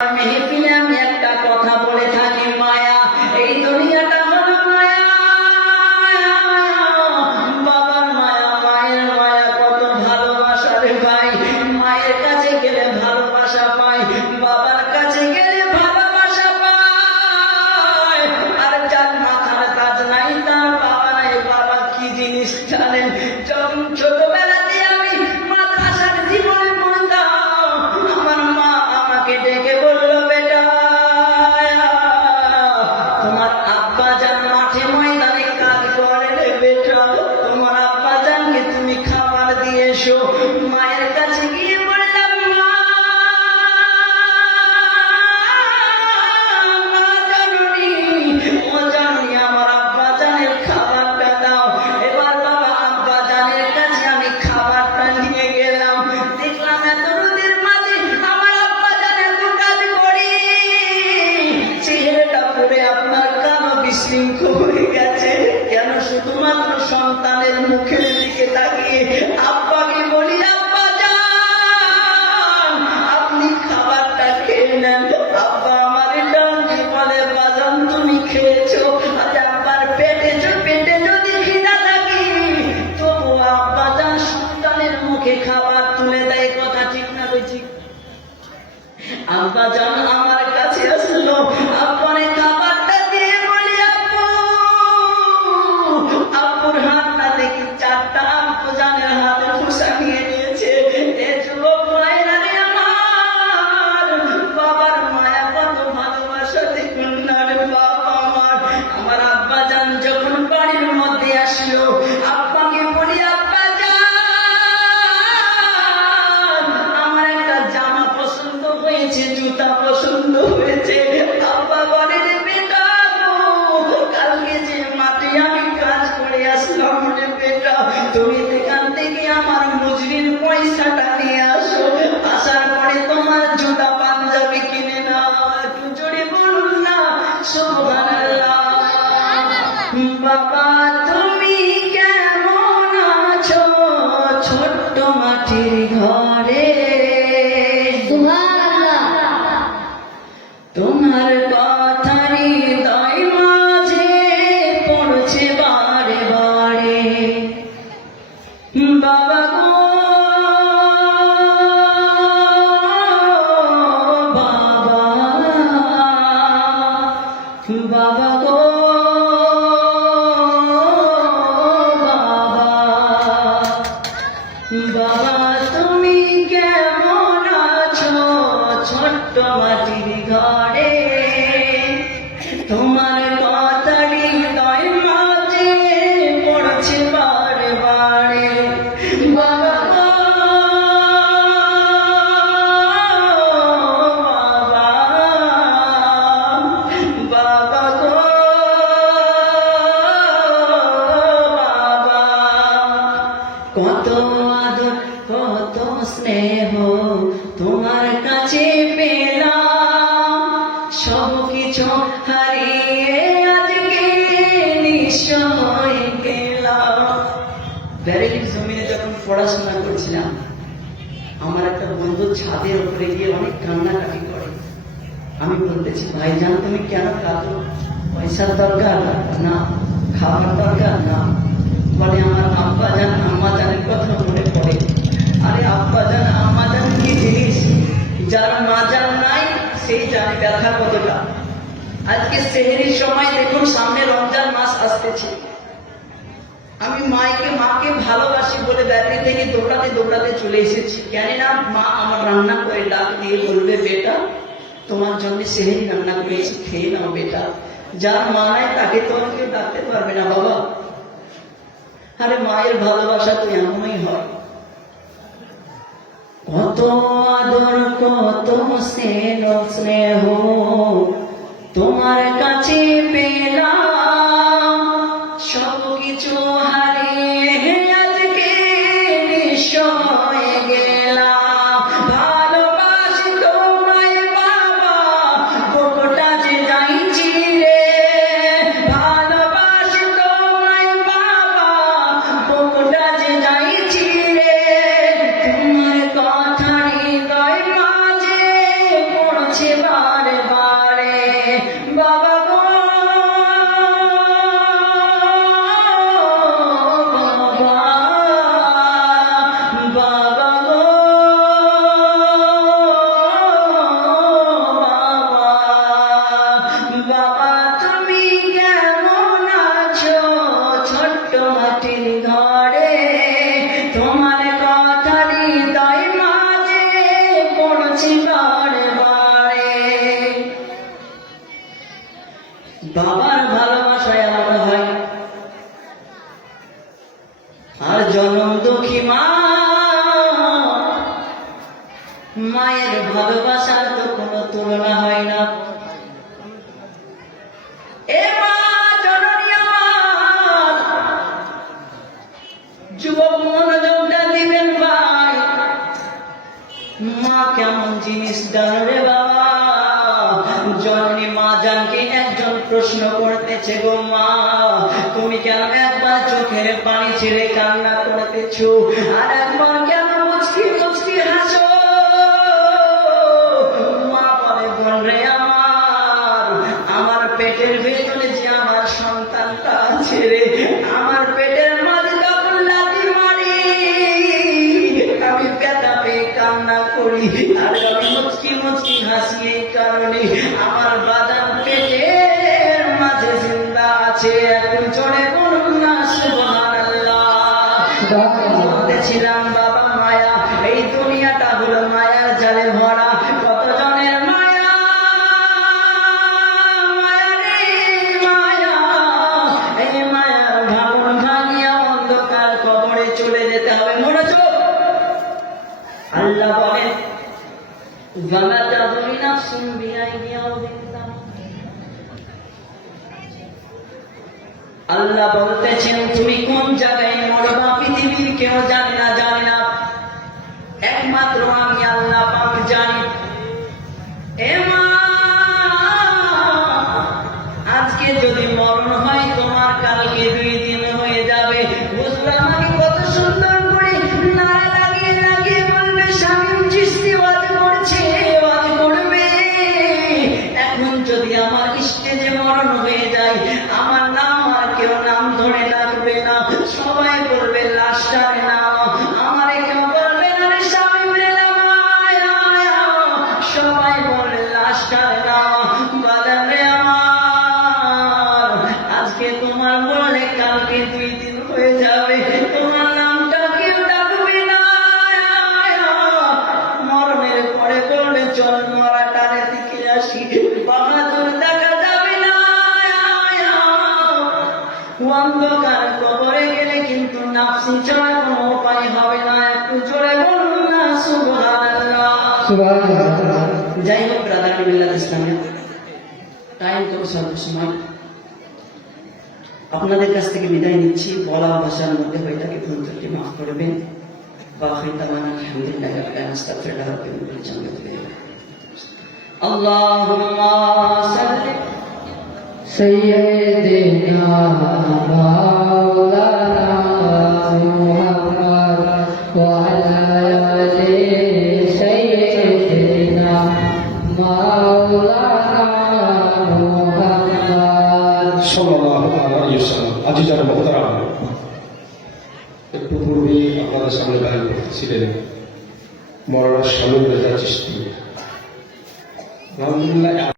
মেহফিলে আমি একটা কথা বলে থাকি, মায়া এই দুনিয়াটা হলো মায়া, বাবার মায়া, মায়ের মায়া, কত ভালোবাসা রে ভাই। মায়ের কাছে গেলে ভালোবাসা পাই, বাবার কাছে গেলে ভালোবাসা পাই। আর যার মাথার কাজ নাই তার বাবা নাই, বাবা কি জিনিস জানেন? যখন ছোটবেলাতে আমি মাদ্রাসার জীবন পড়তাম, আমার মা আমাকে ডেকে বলল, বেটা তোমার আব্বা যান মাঠে ময়দানে কাজ করে রে বেটা, তোমার আব্বা জানকে তুমি খাবার দিয়ে এসো। মায়ের কাছে গিয়ে বললাম, মা জাননি, ও জাননি, আমার আব্বা জানের খাবারটা দাও। এবার বাবা আব্বা জানের কাছে আমি খাবারটা নিয়ে গেলাম, দেখলাম এত রোদের মাঝে আমার আব্বা জান এত কাজ করি, চেহারাটা পরে আপনার কেন বিশৃঙ্খল হয়ে গেছে? কেন? শুধুমাত্র সন্তানের মুখের দিকে তাকিয়ে আব্বাকে বলি, আব্বা জান আপনি খাবারটা খেয়ে নেন। আব্বা আমার ডান দিয়ে বলে, বাজান তুমি খেয়েছো, আজ আব্বার পেটে যদি খিদা থাকি তবু আব্বা জান সন্তানের মুখে খাবার তুলে দেয়। কথা ঠিক না বলছি? আব্বা জান আমার কাছে আসলো, আব্বারে খাবারটা দিয়ে বলি, আব্বু, আব্বুর হাতটা দেখি চারটা আব্বু জানের হাতে খোসা নিয়ে নিয়েছে। এ যুবক মায়েরা রে আমার, বাবার মায়া কত ভালোবাসা দেখুন না রে বাবা আমার। আমার আব্বা জান যখন বাড়ির মধ্যে আসলো, আব্বাকে বলি, আব্বা জান আমার একটা জামা পছন্দ হয়েছে, জুতা পছন্দ হয়েছে। আব্বা বলে, রে বেটা কালকে যে মাঠে আমি কাজ করে আসলাম রে বেটা, তুমি এখান থেকে আমার মজুরির পয়সাটা নিয়ে আসো, আসার পরে তোমার জুতা পাঞ্জাবি কিনে নাও। একটু জোরে বলুন না সুবহানাল্লাহ। বাবা তুমি কেমন আছো ছোট্ট মাটির ঘরে? তোমার কথা হৃদয় মাঝে পড়ছে বারে বারে। বাবা গো বাবা, বাবা গো বাবা, বাবা তুমি কেমন আছো ছোট্ট মাটির ঘরে? তোমার কথা হৃদয় মাঝে পড়ছে বারে বারে। বাবা গো বাবা, বাবা গো বাবা, কত আদর কত স্নেহ তোমার কাছে পেলাম, সব কিছু হারিয়ে আজকে নিঃস্ব হয়ে গেলাম। ব্যারেলির জমিনে যখন পড়াশোনা করছিলাম, আমার একটা বন্ধু ছাদের উপরে গিয়ে অনেক কান্নাকাটি করে। আমি বলতেছি, ভাইজান তুমি কেন কাঁদো? পয়সার দরকার না, খাবার দরকার না। বলে, আমার আব্বা জান আম্মা জানের কথা মনে পড়ে। আরে আব্বা জান আম্মা জান কি জিনিস? যার মা জান নাই সেই জানে ব্যথা কতটা। আজকে সেহরির সময় দেখুন, সামনে রমজান মাস আসতেছে, আমি মাকে ভালোবাসি বলে ব্যাটারি থেকে দৌড়াতে দৌড়াতে চলে এসেছি। জানি না মা আমার রান্না করে ডাক দিয়ে বলবে, বেটা তোমার জন্য সেহরি রান্না করেছি, খেয়ে নাও বেটা। যার মা নাই তাকে তো আর কেউ ডাকতে পারবে না বাবা। আরে মায়ের ভালোবাসা তো এমনই হয়। কত আদর কত স্নেহ তোমার কাছে পেলাম, সব কিছু হারিয়ে আজকে নিঃস্ব হয়ে গেলাম। ভালোবাসি তোমায় বাবা, বুকটা যে যাইছি রে। ভালোবাসি তোমায় বাবা, বুকটা যে যাইছি রে। তোমার কথা হৃদয় মাঝে পড়ছে বারে বারে বাবা গো বাবা গো বাবা তুমি কেমন আছো ছোট্ট মাটির ঘরে তোমার কথা হৃদয় মাঝে পড়ছি বারে বারে বাবার ভালোবাসায় আলাদা হয় আর জনম দুঃখী মা মায়ের ভালোবাসার তো কোনো তুলনা হয় না এ মা জননী আমার যুবক মনোযোগটা দিবেন ভাই মা কেমন জিনিস জানো রে বাবা জননী মা জানকে একজন প্রশ্ন করতেছে গো মা তুমি কেন একবার চোখের পানি ছেড়ে কান্না করতেছো আর একবার কেন মুচকি মুচকি হাসো মা বলে বোন রে আমার পেটের ভেতরে যে আমার সন্তানটা আছে রে আমার পেটের মাঝে যখন লাথি মারি আমি ব্যথা পেয়ে কান্না করি আর আমি মুচকি মুচকি হাসি এই কারণে আমার বাদাম পেটের মাঝে জিন্দা আছে এখন জোরে বলুন না সুবহানাল্লাহ বলতেছিলাম বাবা মায়া এই দুনিয়াটা হলো মায়ার জালে ভরা কত জনের মায়া মায়া রে মায়া এই মায়ার ভাঙন ভাঙিয়া অন্ধকার কবরে চলে যেতে হবে মনোযোগ আল্লাহ বলেন ওয়ামা তাদরি নাফসুন বিআই ইয়াউমিল্লাহ আল্লাহ বলতেছেন তুমি কোন জায়গায় মরবা পৃথিবীর কেউ জানে না একমাত্র আমি আল্লাহ পাক জানি এ মা আজকে যদি মরণ হয় তোমার কালকে 2 দিন হয়ে যাবে বুঝলাম আমি কত সুন্দর করে নারা লাগিয়ে বলবে স্বামী চিস্তি ওয়াজ করছে ওয়াজ করবে এখন যদি আমার স্টেজে মরণ হয়ে যায় আমার নাম আর কেউ নাম ধরে রাখবে না সবাই বলবে লাশটার নাম আমারে কেউ বলবে না রে স্বামী সবাই বলবে লাশটার নাম বাজার রে আমার আজকে তোমার বললে কালকে 2 দিন হয়ে যাবে তোমার নামটা কেউ ডাকবে না মরণের পরে বলবে চল মরাটারে দিকে আসি বাহাদুর দেখা যাবে না অন্ধকার কবরে গেলে কিন্তু নাফসি ছাড়া কোনো উপায় হবে না একটু জোরে বলুন না সুবহানাল্লাহ সুবহানাল্লাহ যাই হোক ব্রাদার মিল্লাত ইসলামের টাইম তো সবসময় আপনাদের কাছ থেকে বিদায় নিচ্ছি বলা ভাষার মধ্যে হয়ে থাকে ভুল ত্রুটি মাফ করবেন বাকি তামান আলহামদুলিল্লাহ রাব্বিল আস্তাগফিরুল্লাহ রাব্বিল জান্নাতি আল্লাহুম্মা সাল্লি سيدنا مولانا محمد وعلى آل سيدنا مولانا محمد সাল্লাল্লাহু আলাইহি ওয়াসাল্লাম। আজিজান মুহতারাম, একটু পূর্বে আপনাদের সামনে বয়ান করতেছিলেন মওলানা শামীম রেজা চিশতি। আলহামদুলিল্লাহ।